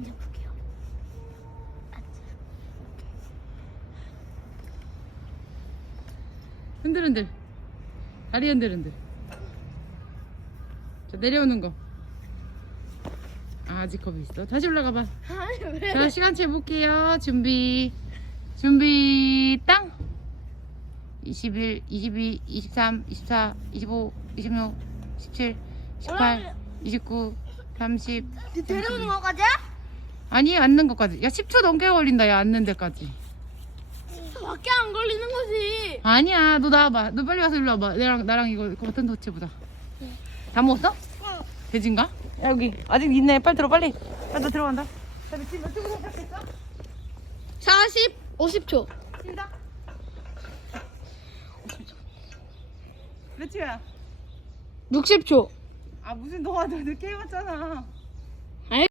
앉아 볼게요. 앉아. 흔들흔들. 다리 흔들흔들. 자, 내려오는 거. 아, 아직 겁이 있어. 다시 올라가 봐. 아니 왜? 자, 시간 재볼게요. 준비. 준비, 땅! 21, 22, 23, 24, 25, 26, 17, 18, 29, 30. 데려오는 거까지? 아니, 앉는 것까지. 야, 10초 넘게 걸린다, 야, 앉는 데까지. 밖에 안 걸리는 거지. 아니야, 너 나와봐. 너 빨리 와서 일로 와봐. 나랑, 나랑 이거 버튼 터치해보자. 다 먹었어? 돼지인가? 야, 여기. 아직 있네. 빨리 들어, 빨리. 빨리 너 들어간다. 자, 미친 몇 초부터 시작했어? 40, 50초. 시작. 몇 초야? 60초. 아, 무슨 너가 너 늦게 해왔잖아.